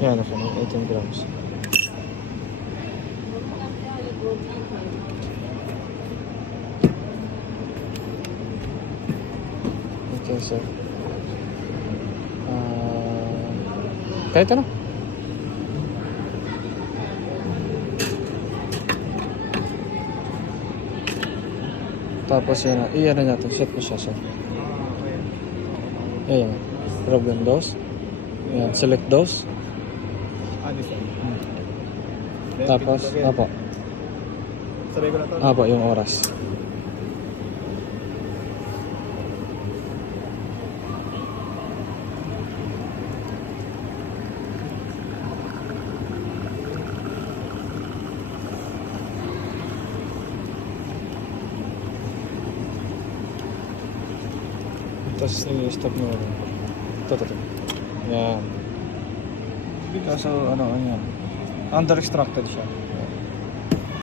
Yan, okay, 18 grams. Okay, sir. Kahit ano? Tapos yan, i-ano natin, set ko siya, sir. Ayan, problem dose. Ayan, select dose. Tapos, apo. Sabay ko na to. Apo, yung oras. Tapos i-stop nyo rin. Ito. Yan. Kaso ano, yan. Under extracted siya.